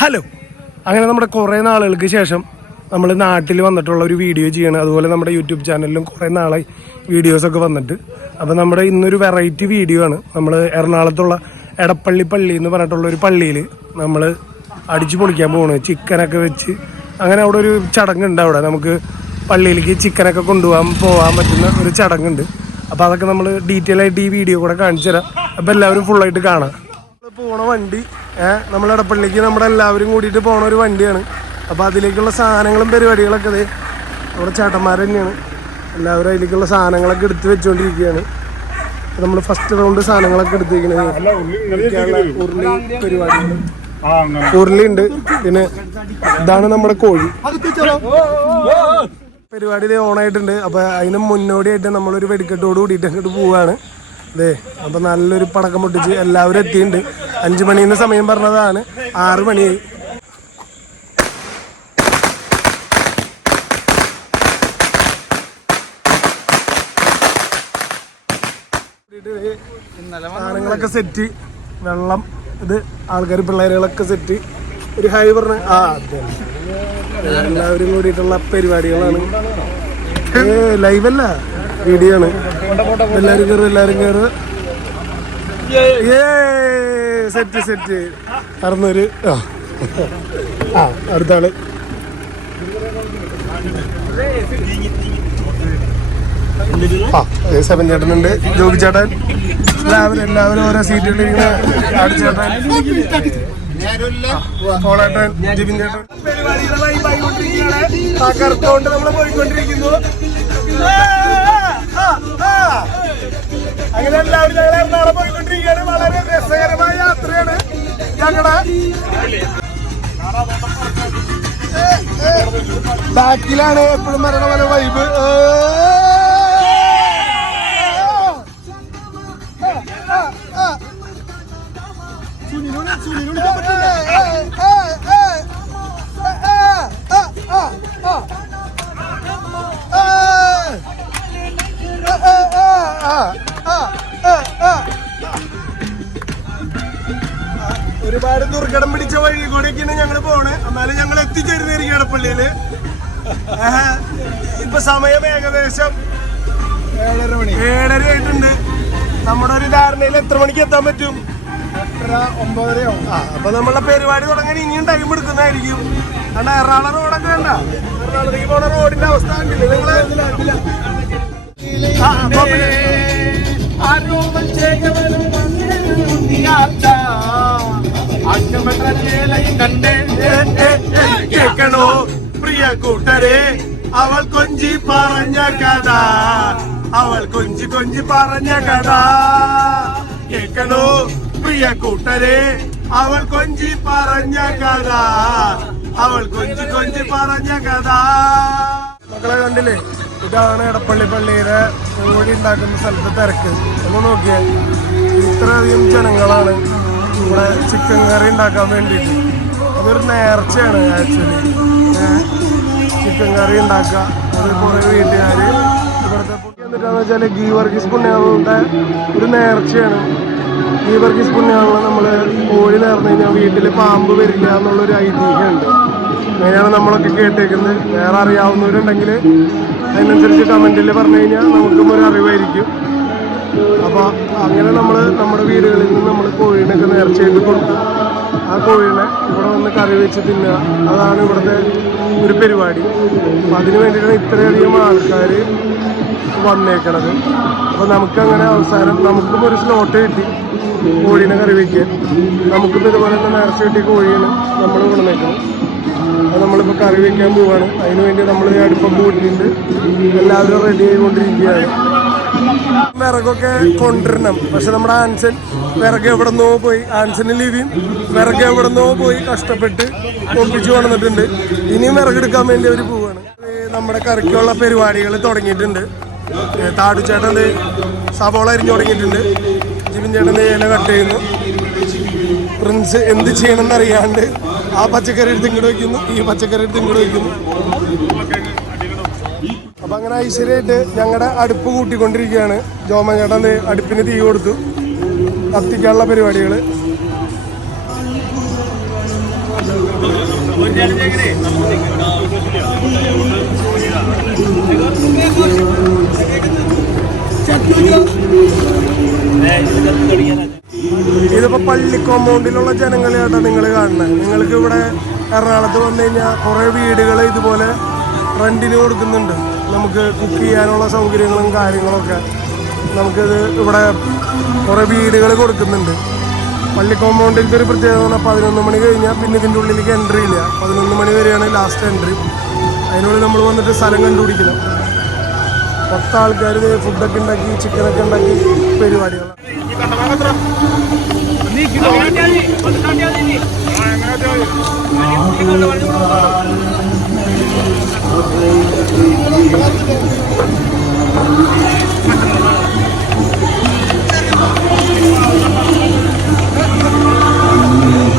Hello, അങ്ങനെ നമ്മുടെ കുറേ നാളുകൾക്ക് ശേഷം നമ്മൾ നാട്ടിൽ വന്നിട്ടുള്ള ഒരു വീഡിയോ ചെയ്യണം. അതുപോലെ നമ്മുടെ യൂട്യൂബ് ചാനലിലും കുറേ നാളായി വീഡിയോസൊക്കെ വന്നിട്ട്. അപ്പോൾ നമ്മുടെ ഇന്നൊരു വെറൈറ്റി വീഡിയോ ആണ്. നമ്മൾ എറണാകുളത്തുള്ള എടപ്പള്ളി പള്ളി എന്ന് പറഞ്ഞിട്ടുള്ള ഒരു പള്ളിയിൽ നമ്മൾ അടിച്ചു പൊളിക്കാൻ പോകുന്നത്. ചിക്കനൊക്കെ വെച്ച് അങ്ങനെ അവിടെ ഒരു ചടങ്ങുണ്ട്. അവിടെ നമുക്ക് പള്ളിയിലേക്ക് ചിക്കനൊക്കെ പോകാൻ പറ്റുന്ന ഒരു ചടങ്ങുണ്ട്. അപ്പോൾ അതൊക്കെ നമ്മൾ ഡീറ്റെയിൽ ആയിട്ട് ഈ വീഡിയോ കൂടെ കാണിച്ചു തരാം. അപ്പോൾ എല്ലാവരും ഫുള്ളായിട്ട് കാണാം. പോണ വണ്ടി നമ്മൾ എടപ്പള്ളിക്ക് നമ്മുടെ എല്ലാവരും കൂടിയിട്ട് പോണ ഒരു വണ്ടിയാണ്. അപ്പോൾ അതിലേക്കുള്ള സാധനങ്ങളും പരിപാടികളൊക്കെ അതെ നമ്മുടെ ചേട്ടന്മാർ തന്നെയാണ്. എല്ലാവരും അതിലേക്കുള്ള സാധനങ്ങളൊക്കെ എടുത്ത് വെച്ചുകൊണ്ടിരിക്കുകയാണ്. നമ്മൾ ഫസ്റ്റ് റൗണ്ട് സാധനങ്ങളൊക്കെ എടുത്തിരിക്കുന്നത് ഉരുളി പരിപാടിയുണ്ട്, ഉരുളിയുണ്ട്. പിന്നെ ഇതാണ് നമ്മുടെ കോഴി പരിപാടി ഓണായിട്ടുണ്ട്. അപ്പോൾ അതിന് മുന്നോടിയായിട്ട് നമ്മളൊരു വെടിക്കെട്ടോട് കൂടിയിട്ട് അങ്ങോട്ട് പോവുകയാണ്. അതെ, അപ്പോൾ നല്ലൊരു പടക്കം പൊട്ടിച്ച് എല്ലാവരും എത്തിയിട്ടുണ്ട്. 5 മണിന്ന് സമയം പറഞ്ഞതാണ്, 6 മണിയായി. സാധനങ്ങളൊക്കെ സെറ്റ്, വെള്ളം, ഇത് ആൾക്കാർ പിള്ളേരുകളൊക്കെ സെറ്റ്. ഒരു ഹൈ പറഞ്ഞ അതെ എല്ലാവരും കൂടിയിട്ടുള്ള പരിപാടികളാണ്. ലൈവല്ല, വീഡിയോ ആണ്. എല്ലാവരും കയറുക. സെറ്റ് അറുന്നൂര്. അടുത്ത ആള് സെവൻ ചേട്ടനുണ്ട്, ജോബി ചേട്ടൻ, എല്ലാവരും ഓരോ സീറ്റുകളിലിങ്ങനെ ആടിച്ചേട്ടൻ, ഫോളേട്ടൻ, ജിബിൻ ചേട്ടൻ. പരിപാടികളായി തകർത്തുകൊണ്ട് നമ്മൾ പോയിക്കൊണ്ടിരിക്കുന്നു. അങ്ങനെ എല്ലാവരും ഞങ്ങൾ എറണാകുളം പോയിക്കൊണ്ടിരിക്കുകയാണ്. വളരെ രസകരമായ യാത്രയാണ് ഞങ്ങളുടെ. ബാക്കിലാണ് എപ്പോഴും മരണ പോലെ വൈബ്. ഒരുപാട് ദുർഘടം പിടിച്ച വഴി കൂടെയൊക്കെയാണ് ഞങ്ങൾ പോണേ. എന്നാലും ഞങ്ങൾ എത്തിച്ചേരുന്നതായിരിക്കും എടപ്പള്ളിയില്. ഇപ്പൊ സമയം ഏകദേശം 7:30 ആയിട്ടുണ്ട്. നമ്മുടെ ഒരു ധാരണയിൽ എത്ര മണിക്ക് എത്താൻ പറ്റും? 8:30, 9:30 ആവും. അപ്പൊ നമ്മളെ പരിപാടി തുടങ്ങാൻ ഇനിയും ടൈം എടുക്കുന്നതായിരിക്കും. കാരണം എറണാകുളം റോഡൊക്കെ വേണ്ട, എറണാകുളത്തേക്ക് പോണ റോഡിന്റെ അവസ്ഥ കണ്ടില്ലേ നിങ്ങള്? കേൾക്കണോ പ്രിയ കൂട്ടരെ, അവൾ കൊഞ്ചി പറഞ്ഞ കഥ, അവൾ കൊഞ്ചി പറഞ്ഞ കഥ. കേൾക്കണോ പ്രിയ കൂട്ടരെ, അവൾ കൊഞ്ചി പറഞ്ഞ കഥ, അവൾ കൊഞ്ചി പറഞ്ഞ കഥ. മക്കളെ കണ്ടില്ലേ, ഇതാണ് എടപ്പള്ളി പള്ളിയുടെ ഓടി ഉണ്ടാക്കുന്ന സ്ഥലത്തെ തിരക്ക്. ഒന്ന് നോക്കിയാൽ ഇത്രയധികം ജനങ്ങളാണ് ഇവിടെ ചിക്കൻ കറി ഉണ്ടാക്കാൻ വേണ്ടിയിട്ട്. അതൊരു നേർച്ചയാണ് ആക്ച്വലി. ചിക്കൻ കറി ഉണ്ടാക്കുക, അത് കുറേ വീട്ടുകാർ ഇവിടുത്തെ എന്നിട്ടാന്ന് വെച്ചാൽ ഗീ വർഗീസ് പുണ്യാളങ്ങളുടെ ഒരു നേർച്ചയാണ്. ഗീ വർഗീസ് പുണ്യാളിന് നമ്മൾ കോഴി നേർന്നു കഴിഞ്ഞാൽ വീട്ടിൽ പാമ്പ് വരില്ല എന്നുള്ളൊരു ഐതിഹ്യമുണ്ട്. അങ്ങനെയാണ് നമ്മളൊക്കെ കേട്ടേക്കുന്നത്. വേറെ അറിയാവുന്നവരുണ്ടെങ്കിൽ അതിനനുസരിച്ച് കമൻറ്റിൽ പറഞ്ഞു കഴിഞ്ഞാൽ നമുക്കും ഒരു അറിവായിരിക്കും. അപ്പോൾ അങ്ങനെ നമ്മൾ നമ്മുടെ വീടുകളിൽ നിന്ന് നമ്മൾ കോഴീനൊക്കെ നേർച്ചയായിട്ട് കൊടുക്കും. ആ കോഴീനെ ഇവിടെ വന്ന് കറി വെച്ച് തിന്നുക, അതാണ് ഇവിടുത്തെ ഒരു പരിപാടി. അപ്പം അതിന് വേണ്ടിയിട്ടാണ് ഇത്രയധികം ആൾക്കാർ വന്നേക്കണത്. അപ്പോൾ നമുക്കങ്ങനെ അവസാനം നമുക്കും ഒരു സ്ലോട്ട് കിട്ടി കോഴീനെ കറി വയ്ക്കാൻ. നമുക്കും ഇതുപോലെ തന്നെ നേർച്ച കിട്ടിയ കോഴിയാണ് നമ്മൾ ഇവിടെ നിൽക്കുന്നത്. അത് നമ്മളിപ്പോൾ കറി വയ്ക്കാൻ പോവുകയാണ്. അതിനുവേണ്ടി നമ്മൾ അടുപ്പം കൂട്ടിയിട്ട് എല്ലാവരും റെഡി ആയിക്കൊണ്ടിരിക്കുകയാണ്. വിറകൊക്കെ കൊണ്ടുവരണം, പക്ഷെ നമ്മുടെ ആൻസൻ വിറക് എവിടെ നിന്നോ പോയി, ആൻസന് ലിവിയും വിറക് എവിടെ നിന്നോ പോയി കഷ്ടപ്പെട്ട് ഒപ്പിച്ചു കൊണ്ടുവന്നിട്ടുണ്ട്. ഇനിയും വിറകെടുക്കാൻ വേണ്ടി അവർ പോവുകയാണ്. നമ്മുടെ കറിക്കുള്ള പരിപാടികൾ തുടങ്ങിയിട്ടുണ്ട്. താടുചേട്ടൻ സവോള അരിഞ്ഞു തുടങ്ങിയിട്ടുണ്ട്. ജിബിൻ ചേട്ടൻ ഇല കട്ട് ചെയ്യുന്നു. പ്രിൻസ് എന്ത് ചെയ്യണമെന്ന് അറിയാണ്ട് ആ പച്ചക്കറി എടുത്ത് ഇങ്ങോട്ട് വയ്ക്കുന്നു, ഈ പച്ചക്കറി എടുത്ത് ഇങ്ങോട്ട് വയ്ക്കുന്നു. അപ്പം അങ്ങനെ ഐശ്വര്യമായിട്ട് ഞങ്ങളുടെ അടുപ്പ് കൂട്ടിക്കൊണ്ടിരിക്കുകയാണ്. ജോമൻ ചേട്ടൻ അടുപ്പിന് തീ കൊടുത്തു, കത്തിക്കാനുള്ള പരിപാടികൾ. ഇതിപ്പോ പള്ളി കോമ്പൗണ്ടിലുള്ള ജനങ്ങളെയാട്ടോ നിങ്ങൾ കാണുന്നത്. നിങ്ങൾക്ക് ഇവിടെ എറണാകുളത്ത് വന്നു കഴിഞ്ഞാൽ കുറെ വീടുകൾ ഇതുപോലെ റെന്റിന് കൊടുക്കുന്നുണ്ട്. നമുക്ക് കുക്ക് ചെയ്യാനുള്ള സൗകര്യങ്ങളും കാര്യങ്ങളൊക്കെ നമുക്കിത് ഇവിടെ കുറെ വീടുകൾ കൊടുക്കുന്നുണ്ട്. പള്ളി കോമ്പൗണ്ടിലത്തെ ഒരു പ്രത്യേകത പറഞ്ഞാൽ 11 മണി കഴിഞ്ഞാൽ പിന്നെ ഇതിൻ്റെ ഉള്ളിലേക്ക് എൻട്രി ഇല്ല. 11 മണി വരെയാണ് ലാസ്റ്റ് എൻട്രി. അതിനുള്ളിൽ നമ്മൾ വന്നിട്ട് സ്ഥലം കണ്ടുപിടിക്കണം. 10 ആൾക്കാർ ഫുഡൊക്കെ ഉണ്ടാക്കി ചിക്കനൊക്കെ ഉണ്ടാക്കി പരിപാടികളാണ്.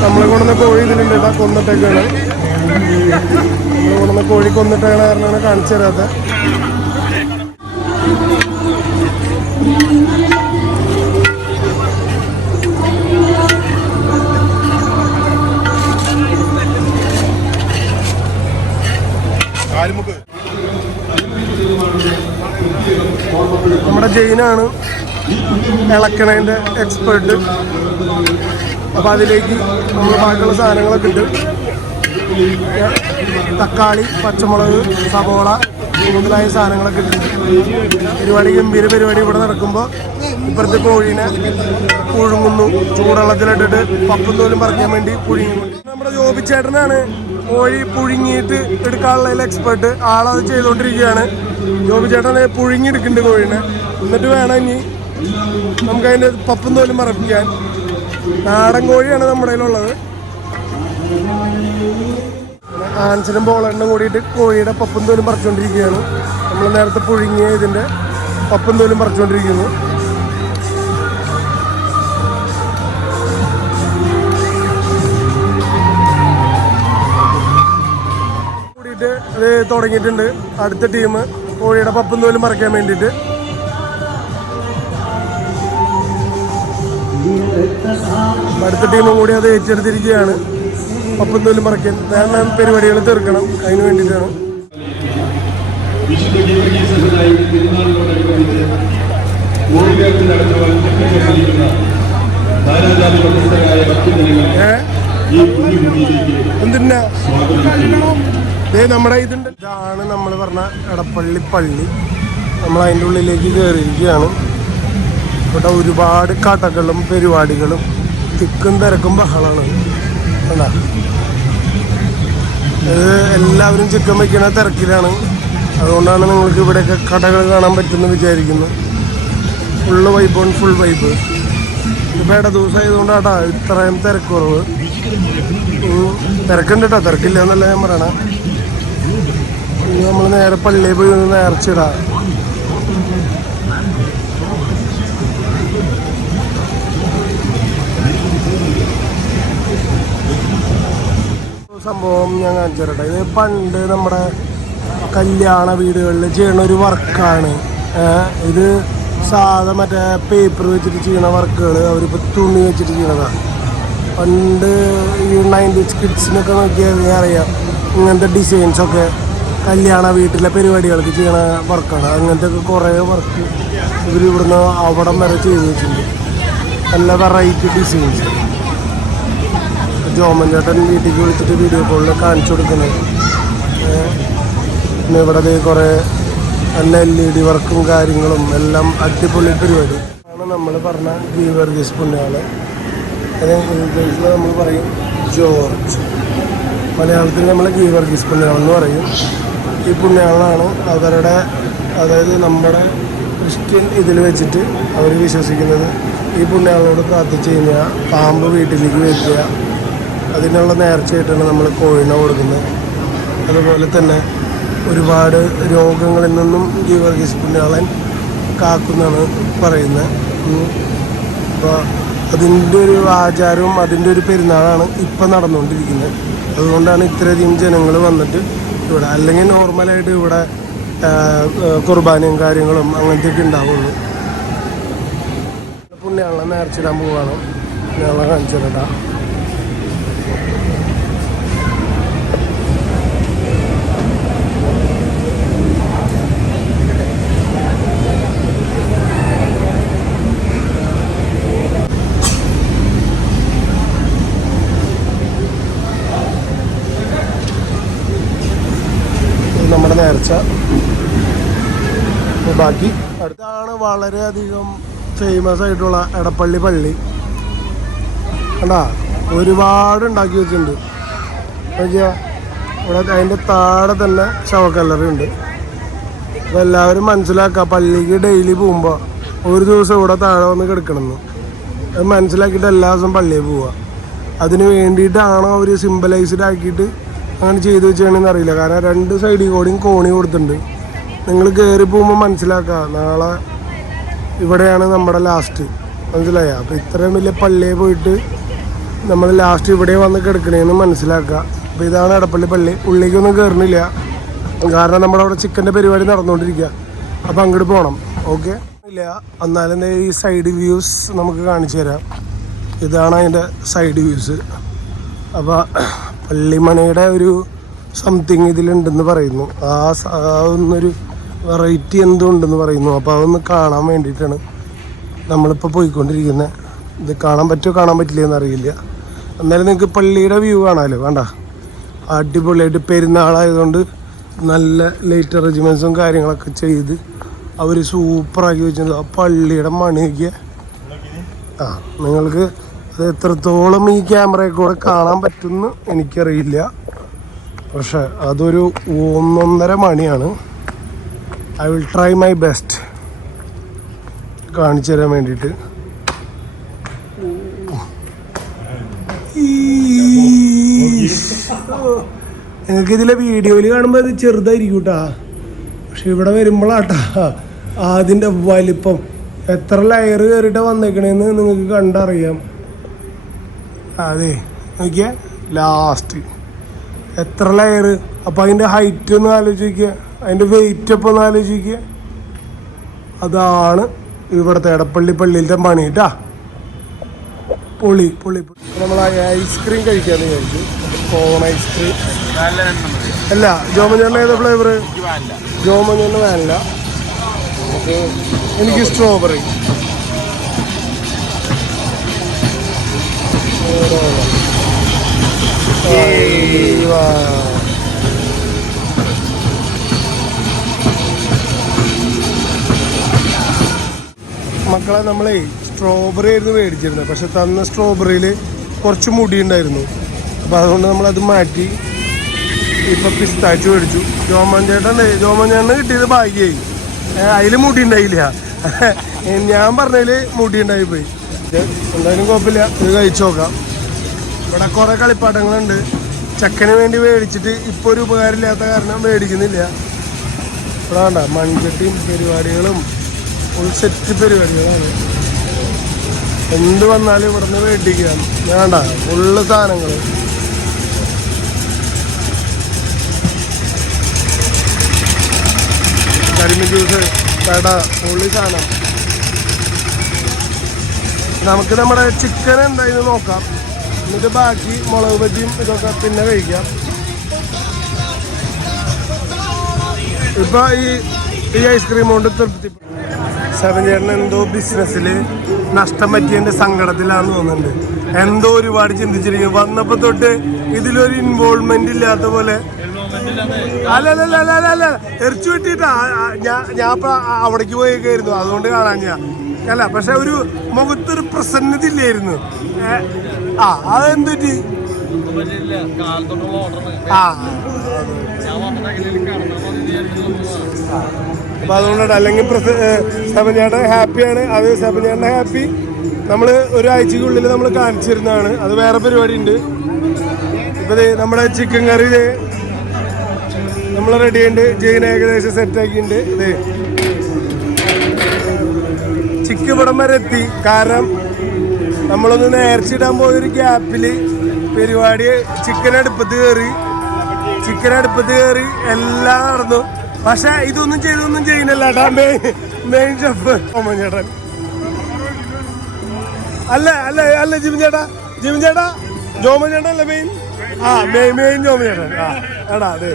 നമ്മളെ കൊണ്ടുവന്ന കോഴി ഇതിലുണ്ട്. ഇതാ കൊന്നിട്ടൊക്കെയാണ്. നമ്മൾ കൊണ്ടുവന്ന കോഴി കൊന്നിട്ടാണ് കാരണമാണ് കാണിച്ചു തരാത്തത്. നമ്മുടെ ജെയിനാണ് ഇളക്കണതിൻ്റെ എക്സ്പേർട്ട്. അപ്പോൾ അതിലേക്ക് നമ്മൾ ബാക്കിയുള്ള സാധനങ്ങളൊക്കെ ഇട്ട് തക്കാളി, പച്ചമുളക്, സവോള മുതലായ സാധനങ്ങളൊക്കെ ഇട്ട് പരിപാടി ഗംഭീര പരിപാടി ഇവിടെ നടക്കുമ്പോൾ ഇപ്പുറത്തെ കോഴീനെ പുഴുങ്ങുന്നു. ചൂടുവെള്ളത്തിലിട്ടിട്ട് പപ്പും തോലും പറിക്കാൻ വേണ്ടി പുഴുങ്ങുന്നു. നമ്മുടെ ജോബിച്ചേട്ടനാണ് കോഴി പുഴുങ്ങിയിട്ട് എടുക്കാനുള്ള എക്സ്പേർട്ട്. ആളത് ചെയ്തുകൊണ്ടിരിക്കുകയാണ്. ജോബിച്ചേട്ടനെ പുഴുങ്ങിയെടുക്കുന്നുണ്ട് കോഴീനെ. എന്നിട്ട് വേണം ഇനി നമുക്കതിൻ്റെ പപ്പും തോലും മറപ്പിക്കാൻ. നാടൻ കോഴിയാണ് നമ്മുടെ കയ്യിലുള്ളത്. ആൻസിനും ബോളറിനും കൂടിയിട്ട് കോഴിയുടെ പപ്പും തോലും പറിച്ചുകൊണ്ടിരിക്കുകയാണ്. നമ്മൾ നേരത്തെ പുഴുങ്ങിയ ഇതിൻ്റെ പപ്പും തോലും പറിച്ചുകൊണ്ടിരിക്കുന്നു. കൂടിയിട്ട് അത് തുടങ്ങിയിട്ടുണ്ട്. അടുത്ത ടീം കോഴിയുടെ പപ്പും തോലും പറിക്കാൻ വേണ്ടിയിട്ട്. അടുത്ത ടീമും കൂടി അത് ഏറ്റെടുത്തിരിക്കുകയാണ്. പപ്പും തോലും മറയ്ക്കാൻ വേണ്ട പരിപാടികൾ തീർക്കണം. അതിന് വേണ്ടിയിട്ടാണ്. എന്തിനാ നമ്മുടെ ഇതുണ്ട്. ഇതാണ് നമ്മൾ പറഞ്ഞ എടപ്പള്ളി പള്ളി. നമ്മൾ അതിൻ്റെ ഉള്ളിലേക്ക് കയറിയിരിക്കുകയാണ്. ഇവിടെ ഒരുപാട് കടകളും പരിപാടികളും തിക്കും തിരക്കും ബഹളമാണ്. അല്ല, ഇത് എല്ലാവരും ചിക്കൻ വയ്ക്കുന്ന തിരക്കിലാണ്. അതുകൊണ്ടാണ് നിങ്ങൾക്ക് ഇവിടെയൊക്കെ കടകൾ കാണാൻ പറ്റുമെന്ന് വിചാരിക്കുന്നു. Full vibe on full vibe. ഇപ്പം ഇട ദിവസമായതുകൊണ്ടാട്ടാ ഇത്രയും തിരക്ക് കുറവ്. തിരക്കുണ്ട് കേട്ടോ, തിരക്കില്ല എന്നല്ല ഞാൻ പറയണേ. നമ്മൾ നേരെ പള്ളിയിൽ പോയി ഒന്ന് നേർച്ചിടാം. സംഭവം ഞാൻ കാണിച്ചു തരട്ടെ. ഇത് പണ്ട് നമ്മുടെ കല്യാണ വീടുകളിൽ ചെയ്യണ ഒരു വർക്കാണ്. ഇത് സാധാ മറ്റേ പേപ്പർ വെച്ചിട്ട് ചെയ്യുന്ന വർക്കുകൾ അവരിപ്പോൾ തുണി വെച്ചിട്ട് ചെയ്യണതാണ്. പണ്ട് ഈ 90s കിഡ്സിനൊക്കെ നോക്കിയാൽ അറിയാം ഇങ്ങനത്തെ ഡിസൈൻസൊക്കെ കല്യാണ വീട്ടിലെ പരിപാടികൾക്ക് ചെയ്യണ വർക്കാണ്. അങ്ങനത്തെ ഒക്കെ കുറേ വർക്ക് ഇവർ ഇവിടുന്ന് അവിടം വരെ ചെയ്ത് വെച്ചിട്ടുണ്ട്. നല്ല വെറൈറ്റി ഡിസൈൻസ്. ജോമൻ ചേട്ടൻ വീട്ടിലേക്ക് വിളിച്ചിട്ട് വീഡിയോ കോളിൽ കാണിച്ചു കൊടുക്കുന്നത്. പിന്നെ ഇവിടെ കുറേ നല്ല LED വർക്കും കാര്യങ്ങളും എല്ലാം അടിപൊളി പരിപാടി ആണ്. നമ്മൾ പറഞ്ഞ ഗീവർഗീസ് പുണ്യാള്. ഇംഗ്ലീഷിൽ നമ്മൾ പറയും ജോർജ്. മലയാളത്തിൽ നമ്മൾ ഗീവർഗീസ് പുണ്യാളെന്ന് പറയും. ഈ പുണ്യാളാണ് അവരുടെ, അതായത് നമ്മുടെ ക്രിസ്ത്യൻ ഇതിൽ വെച്ചിട്ട് അവർ വിശ്വസിക്കുന്നത്. ഈ പുണ്യാളോട് പ്രാർത്ഥിച്ചു കഴിഞ്ഞാൽ പാമ്പ് വീട്ടിലേക്ക് വയ്ക്കുക. അതിനുള്ള നേർച്ചയായിട്ടാണ് നമ്മൾ കോഴിനെ കൊടുക്കുന്നത്. അതുപോലെ തന്നെ ഒരുപാട് രോഗങ്ങളിൽ നിന്നും ഗീവർഗീസ് പുണ്യാളൻ കാക്കുന്നതാണ് പറയുന്നത്. അപ്പോൾ അതിൻ്റെ ഒരു ആചാരവും അതിൻ്റെ ഒരു പെരുന്നാളാണ് ഇപ്പം നടന്നുകൊണ്ടിരിക്കുന്നത്. അതുകൊണ്ടാണ് ഇത്രയധികം ജനങ്ങൾ വന്നിട്ട് ഇവിടെ. അല്ലെങ്കിൽ നോർമലായിട്ട് ഇവിടെ കുർബാനയും കാര്യങ്ങളും അങ്ങനത്തെയൊക്കെ ഉണ്ടാവുള്ളൂ. പുണ്യാളെ നേർച്ചിടാൻ പോവാണ്. പുണ്യാളെ കാണിച്ചിട്ടാ ബാക്കി അടുത്താണ് വളരെയധികം ഫേമസ് ആയിട്ടുള്ള എടപ്പള്ളി പള്ളി കണ്ടാ, ഒരുപാട് ഉണ്ടാക്കി വെച്ചിട്ടുണ്ട്. നോക്കിയാ ഇവിടെ അതിൻ്റെ താഴെ തന്നെ ശവക്കല്ലറുണ്ട്. അപ്പോൾ എല്ലാവരും മനസ്സിലാക്കുക, പള്ളിക്ക് ഡെയിലി പോകുമ്പോൾ ഒരു ദിവസം ഇവിടെ താഴെ വന്ന് കിടക്കണമെന്ന്. അത് മനസ്സിലാക്കിയിട്ട് എല്ലാ ദിവസവും പള്ളിയിൽ പോവുക. അതിന് വേണ്ടിയിട്ടാണോ അവർ സിംബലൈസ്ഡ് ആക്കിയിട്ട് അങ്ങനെ ചെയ്ത് വെച്ചാണെന്ന് അറിയില്ല. കാരണം 2 സൈഡിൽ കൂടിയും കോണി കൊടുത്തിട്ടുണ്ട്. നിങ്ങൾ കയറി പോകുമ്പോൾ മനസ്സിലാക്കുക, നാളെ ഇവിടെയാണ് നമ്മുടെ ലാസ്റ്റ്. മനസ്സിലായ? അപ്പോൾ ഇത്രയും വലിയ പള്ളിയിൽ പോയിട്ട് നമ്മൾ ലാസ്റ്റ് ഇവിടെ വന്ന് കിടക്കണേന്ന് മനസ്സിലാക്കുക. അപ്പോൾ ഇതാണ് എടപ്പള്ളി പള്ളി. ഉള്ളിലേക്കൊന്നും കയറുന്നില്ല, കാരണം നമ്മുടെ അവിടെ ചിക്കൻ്റെ പരിപാടി നടന്നുകൊണ്ടിരിക്കുക. അപ്പോൾ അങ്ങോട്ട് പോകണം. ഓക്കെ ഇല്ല, എന്നാലും ഈ സൈഡ് വ്യൂസ് നമുക്ക് കാണിച്ചു തരാം. ഇതാണ് അതിൻ്റെ സൈഡ് വ്യൂസ്. അപ്പോൾ പള്ളിമണിയുടെ ഒരു സംതിങ് ഇതിലുണ്ടെന്ന് പറയുന്നു. ഒന്നൊരു വെറൈറ്റി എന്തോ ഉണ്ടെന്ന് പറയുന്നു. അപ്പോൾ അതൊന്ന് കാണാൻ വേണ്ടിയിട്ടാണ് നമ്മളിപ്പോൾ പോയിക്കൊണ്ടിരിക്കുന്നത്. ഇത് കാണാൻ പറ്റുമോ കാണാൻ പറ്റില്ല എന്നറിയില്ല. എന്നാലും നിങ്ങൾക്ക് പള്ളിയുടെ വ്യൂ കാണാമല്ലോ. വേണ്ട, അടിപൊളിയായിട്ട് പെരുന്നാളായതുകൊണ്ട് നല്ല ലൈറ്റ് അറേഞ്ച്മെൻറ്റ്സും കാര്യങ്ങളൊക്കെ ചെയ്ത് അവർ സൂപ്പറാക്കി വെച്ചിട്ടുണ്ട്. ആ പള്ളിയുടെ മണിയൊക്കെ നിങ്ങൾക്ക് അത് എത്രത്തോളം ഈ ക്യാമറയിൽ കൂടെ കാണാൻ പറ്റുമെന്ന് എനിക്കറിയില്ല. പക്ഷെ അതൊരു 1.5 മണിയാണ്. I will try my best കാണിച്ചു തരാൻ വേണ്ടിയിട്ട്. നിങ്ങൾക്ക് ഇതിലെ വീഡിയോയിൽ കാണുമ്പോൾ അത് ചെറുതായിരിക്കും കേട്ടാ, പക്ഷെ ഇവിടെ വരുമ്പോഴാട്ടാ അതിൻ്റെ വലിപ്പം. എത്ര ലെയർ കയറിയിട്ട് വന്നേക്കണേന്ന് നിങ്ങൾക്ക് കണ്ടറിയാം. അതെ, നോക്കിയാൽ ലാസ്റ്റ് എത്ര ലെയർ. അപ്പം അതിൻ്റെ ഹൈറ്റ് ഒന്ന് ആലോചിക്കുക, അതിൻ്റെ വെയിറ്റ് അപ്പം ഒന്ന് ആലോചിക്കുക. അതാണ് ഇവിടുത്തെ എടപ്പള്ളി പള്ളിയിലത്തെ മണി കേട്ടാ. പൊളി പൊളി. നമ്മൾ ഐസ്ക്രീം കഴിക്കാന്ന് വിചാരിച്ചു. കോൺ ഐസ്ക്രീം അല്ല, ജോമഞ്ഞണ്ണ ഏതാ ഫ്ലേവർ? ജോമഞ്ഞണ്ണ വാനില. എനിക്ക് സ്ട്രോബെറി. മക്കളെ, നമ്മളെ സ്ട്രോബെറി ആയിരുന്നു മേടിച്ചിരുന്നത്. പക്ഷെ തന്ന സ്ട്രോബെറിയിൽ കുറച്ച് മുടി ഉണ്ടായിരുന്നു. അപ്പോൾ അതുകൊണ്ട് നമ്മളത് മാറ്റി ഇപ്പം പിസ്താച്ചു മേടിച്ചു. ജോമഞ്ചേട്ടന് കിട്ടിയത് ഭാഗ്യമായി. അതിൽ മുടി ഉണ്ടായില്ല. ഞാൻ പറഞ്ഞതിൽ മുടി ഉണ്ടായിപ്പോയി. എന്തായാലും കുഴപ്പമില്ല, ഇത് കഴിച്ചു നോക്കാം. ഇവിടെ കുറേ കളിപ്പാട്ടങ്ങളുണ്ട്. ചക്കന് വേണ്ടി മേടിച്ചിട്ട് ഇപ്പോൾ ഒരു ഉപകാരമില്ലാത്ത കാരണം മേടിക്കുന്നില്ല. ഇവിടെ വേണ്ട, മൺചട്ടിയും പരിപാടികളും ഫുൾ സെറ്റ് പരിപാടികളാണ്. എന്ത് വന്നാലും ഇവിടെ നിന്ന് മേടിക്കാം. വേണ്ട, ഫുള്ള് സാധനങ്ങൾ. കരിമീൻ ജ്യൂസ്, കട, ഫുള്ളി സാധനം. നമുക്ക് നമ്മുടെ ചിക്കൻ എന്തായാലും നോക്കാം. എന്നിട്ട് ബാക്കി മുളക് ബജിയും ഇതൊക്കെ പിന്നെ കഴിക്കാം. ഇപ്പൊ ഈ ഐസ്ക്രീം കൊണ്ട് തൃപ്തി. സെവൻചേട്ടൻ എന്തോ ബിസിനസ്സിൽ നഷ്ടം പറ്റിയതിൻ്റെ സങ്കടത്തിലാണെന്ന് തോന്നുന്നുണ്ട്. എന്തോ ഒരുപാട് ചിന്തിച്ചിരിക്കും. വന്നപ്പോ തൊട്ട് ഇതിലൊരു ഇൻവോൾവ്മെന്റ് ഇല്ലാത്ത പോലെ. അല്ല എറിച്ചു വെട്ടിട്ടാ ഞാൻ ഇപ്പൊ അവിടേക്ക് പോയേക്കായിരുന്നു, അതുകൊണ്ട് കാണാൻ ഞാൻ അല്ല. പക്ഷെ ഒരു മുഖത്തൊരു പ്രസന്നത ഇല്ലായിരുന്നു. അതെന്ത് പറ്റി? അപ്പൊ അതുകൊണ്ടാണ്. അല്ലെങ്കിൽ സെവൻചേട്ടൻ ഹാപ്പിയാണ്. അത് സെവൻചേട്ടൻ ഹാപ്പി. നമ്മൾ ഒരാഴ്ചക്കുള്ളിൽ നമ്മൾ കാണിച്ചിരുന്നതാണ്. അത് വേറെ പരിപാടി ഉണ്ട്. ഇപ്പൊ നമ്മുടെ ചിക്കൻ കറി നമ്മൾ റെഡി ഉണ്ട്. ജയിൻ ഏകദേശം സെറ്റാക്കിയിട്ടുണ്ട്. ഇതേ ചിക്കൻ ഇവിടം വരെ എത്തി. കാരണം നമ്മളൊന്ന് നേർച്ചിടാൻ പോയൊരു ഗ്യാപ്പില് പരിപാടി ചിക്കൻ അടുപ്പത്ത് കയറി എല്ലാം നടന്നു. പക്ഷെ ഇതൊന്നും ചെയ്യുന്നില്ല കേട്ടാ മെയിൻ ഷെഫ് ചേട്ടൻ. അല്ല ജിമിൻ ചേട്ടാ ജോമൻ ചേട്ടൻ അല്ലേ മെയിൻ? മെയിൻ ജോമൻ ചേട്ടൻ. എടാ അതെ,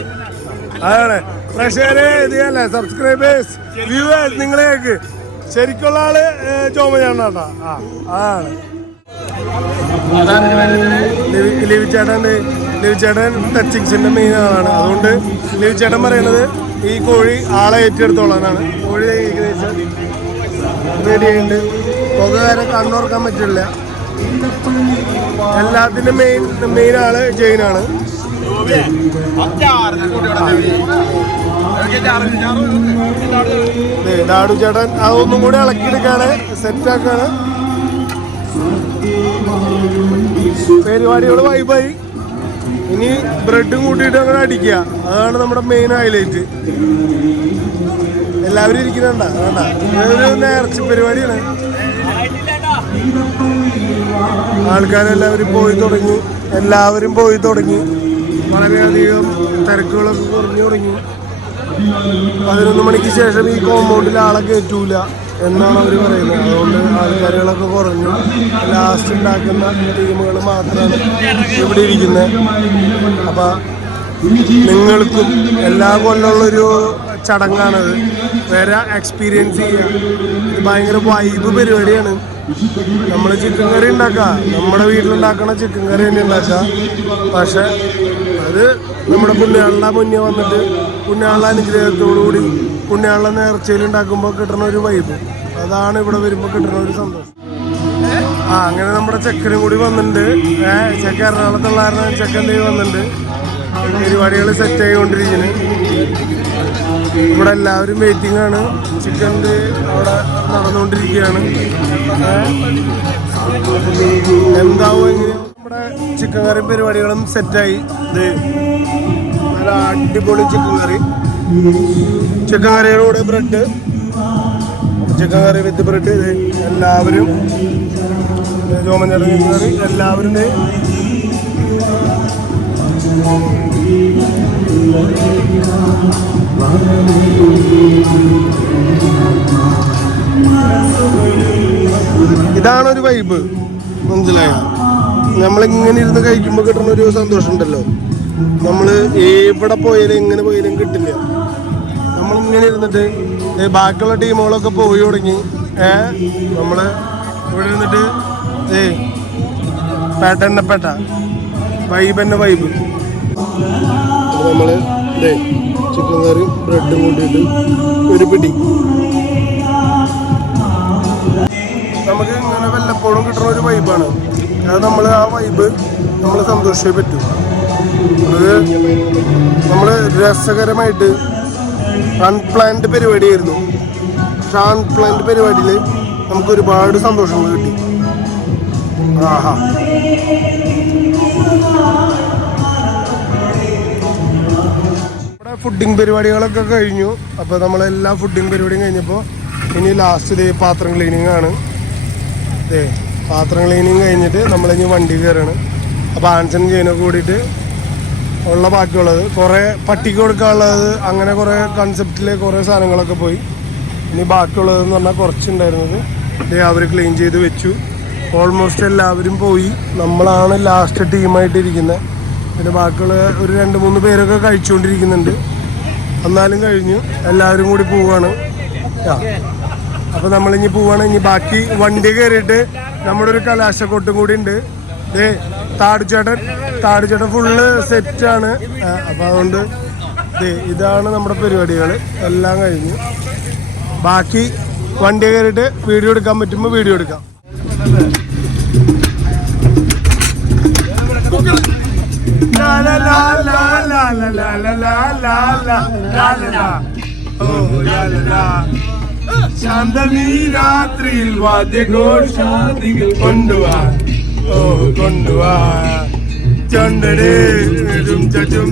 അതാണ് പ്രേക്ഷകരെ, ഇതല്ലേ സബ്സ്ക്രൈബേഴ്സ്, വ്യൂവേഴ്സ്, നിങ്ങളെയൊക്കെ ശരിക്കുള്ള ആള് ജോമൻ ചേട്ടൻ കേട്ടാ. അതാണ് ലിവി ചേട്ടൻ ടച്ചിങ്സിന്റെ മെയിൻ ആളാണ്. അതുകൊണ്ട് ലിവി ചേട്ടൻ പറയുന്നത് ഈ കോഴി ആളെ ഏറ്റെടുത്തോളാനാണ്. കോഴി റെഡിയുണ്ട്. പുക വരെ കണ്ണുറക്കാൻ പറ്റില്ല. എല്ലാത്തിനും മെയിൻ ആള് ജെയിനാണ്. ഡാഡു ചേട്ടൻ അതൊന്നും കൂടി ഇളക്കിയെടുക്കാണ്, സെറ്റാക്കാണ്. പരിപാടികൾ വൈബായി. ഇനി ബ്രെഡും കൂട്ടിയിട്ട് അങ്ങനെ അടിക്കുക, അതാണ് നമ്മുടെ മെയിൻ ഹൈലൈറ്റ്. എല്ലാവരും ഇരിക്കുന്നുണ്ട വേണ്ട, ഇതൊരു നേർച്ച പരിപാടിയാണ്. ആൾക്കാരെല്ലാവരും പോയി തുടങ്ങി. വളരെയധികം തിരക്കുകളൊക്കെ കുറഞ്ഞു തുടങ്ങി. 11 മണിക്ക് ശേഷം ഈ കോമ്പൗണ്ടിൽ ആളെ കയറ്റൂല എന്നാണ് അവർ പറയുന്നത്. അതുകൊണ്ട് ആൾക്കാരുകളൊക്കെ കുറഞ്ഞു. ലാസ്റ്റ് ഉണ്ടാക്കുന്ന ടീമുകൾ മാത്രമാണ് ഇവിടെ ഇരിക്കുന്നത്. അപ്പം നിങ്ങൾക്കും എല്ലാ കൊല്ലമുള്ളൊരു ചടങ്ങാണത്. വരെ എക്സ്പീരിയൻസ് ചെയ്യുക. ഇത് ഭയങ്കര വൈബ് പരിപാടിയാണ്. നമ്മൾ ചിക്കൻ കറി ഉണ്ടാക്കുക, നമ്മുടെ വീട്ടിലുണ്ടാക്കണ ചിക്കൻ കറി തന്നെ ഉണ്ടാക്കുക. പക്ഷെ അത് നമ്മുടെ പുണ്യാളുടെ മുന്നേ വന്നിട്ട് പുണ്യാളുടെ അനുഗ്രഹത്തോടുകൂടി പുണ്യാളുടെ നേർച്ചയിൽ ഉണ്ടാക്കുമ്പോൾ കിട്ടുന്ന ഒരു വൈബ്, അതാണ് ഇവിടെ വരുമ്പോൾ കിട്ടുന്ന ഒരു സന്തോഷം. അങ്ങനെ നമ്മുടെ ചെക്കനും കൂടി വന്നിട്ടുണ്ട്. ചെക്ക എറണാകുളത്തുള്ളായിരുന്നു. ചെക്കൻ വന്നിട്ടുണ്ട്. പരിപാടികൾ സെറ്റ് ആയിക്കൊണ്ടിരിക്കുന്നു. ഇവിടെ എല്ലാവരും വെയിറ്റിംഗ് ആണ്. ചിക്കൻ്റെ അവിടെ നടന്നുകൊണ്ടിരിക്കുകയാണ്. എന്താവും എങ്ങനെയാവും നമ്മുടെ ചിക്കൻ കറി പരിപാടികളും സെറ്റായി. ഇത് നല്ല അടിപൊളി ചിക്കൻ കറിയുടെ കൂടെ bread, chicken curry with bread. എല്ലാവരും ജോമഞ്ചേട്ടൻ ചിക്കൻ കറി എല്ലാവരും ഇതാണൊരു വൈബ്, മനസ്സിലായോ? നമ്മളിങ്ങനെ ഇരുന്ന് കഴിക്കുമ്പോൾ കിട്ടുന്ന ഒരു സന്തോഷം ഉണ്ടല്ലോ, നമ്മൾ എവിടെ പോയാലും എങ്ങനെ പോയാലും കിട്ടില്ല. നമ്മളിങ്ങനെ ഇരുന്നിട്ട് ബാക്കിയുള്ള ടീമുകളൊക്കെ പോയി തുടങ്ങി. നമ്മൾ ഇവിടെ ഇരുന്നിട്ട് പേട്ട വൈബ്. നമ്മൾ ചിക്കൻ കറി ബ്രെഡും കൂട്ടിയിട്ട് ഒരു പിടി. നമുക്ക് ഇങ്ങനെ വല്ലപ്പോഴും കിട്ടുന്ന ഒരു വൈബാണ് അത്. നമ്മൾ ആ വൈബ് നമ്മൾ സന്തോഷിച്ചേ പറ്റൂ. അത് നമ്മൾ രസകരമായിട്ട് അൺപ്ലാൻഡ് പരിപാടിയായിരുന്നു. പക്ഷെ അൺപ്ലാൻഡ് പരിപാടിയിൽ നമുക്ക് ഒരുപാട് സന്തോഷങ്ങൾ കിട്ടി. ആഹാ, ഇവിടെ ഫുഡിങ് പരിപാടികളൊക്കെ കഴിഞ്ഞു. അപ്പോൾ നമ്മളെല്ലാ ഫുഡിങ് പരിപാടിയും കഴിഞ്ഞപ്പോൾ ഇനി ലാസ്റ്റ് പാത്രം ക്ലീനിങ് ആണ്. പാത്രം ക്ലീനിങ് കഴിഞ്ഞിട്ട് നമ്മളിനി വണ്ടി കയറാണ്. അപ്പോൾ ആൻസനും ജെയിനൊക്കെ കൂടിയിട്ട് ഉള്ള ബാക്കിയുള്ളത് കുറേ പട്ടിക്ക് കൊടുക്കാനുള്ളത്, അങ്ങനെ കുറേ കൺസെപ്റ്റിൽ കുറേ സാധനങ്ങളൊക്കെ പോയി. ഇനി ബാക്കിയുള്ളതെന്ന് പറഞ്ഞാൽ കുറച്ചുണ്ടായിരുന്നത് അവർ ക്ലീൻ ചെയ്ത് വെച്ചു. ഓൾമോസ്റ്റ് എല്ലാവരും പോയി. നമ്മളാണ് ലാസ്റ്റ് ടീമായിട്ടിരിക്കുന്നത്. പിന്നെ ബാക്കിയുള്ള ഒരു 2-3 പേരൊക്കെ കഴിച്ചുകൊണ്ടിരിക്കുന്നുണ്ട്. എന്നാലും കഴിഞ്ഞു, എല്ലാവരും കൂടി പോവാണ്. അപ്പോൾ നമ്മളിനി പോവാണ്. ഇനി ബാക്കി വണ്ടി കയറിയിട്ട് നമ്മുടെ ഒരു കലാശക്കൊട്ടും കൂടി ഉണ്ട്. താടുചേട്ടൻ ഫുള്ള് സെറ്റാണ്. അപ്പോൾ അതുകൊണ്ട് ഇതാണ് നമ്മുടെ പരിപാടികൾ എല്ലാം കഴിഞ്ഞു. ബാക്കി വണ്ടി കയറിയിട്ട് വീഡിയോ എടുക്കാൻ പറ്റുമ്പോൾ വീഡിയോ എടുക്കാം. ശാന്തമീ രാത്രിയിൽ വാദ്യഘോഷാദികൾ കൊണ്ടുവാ ചണ്ടടേ ചും ചും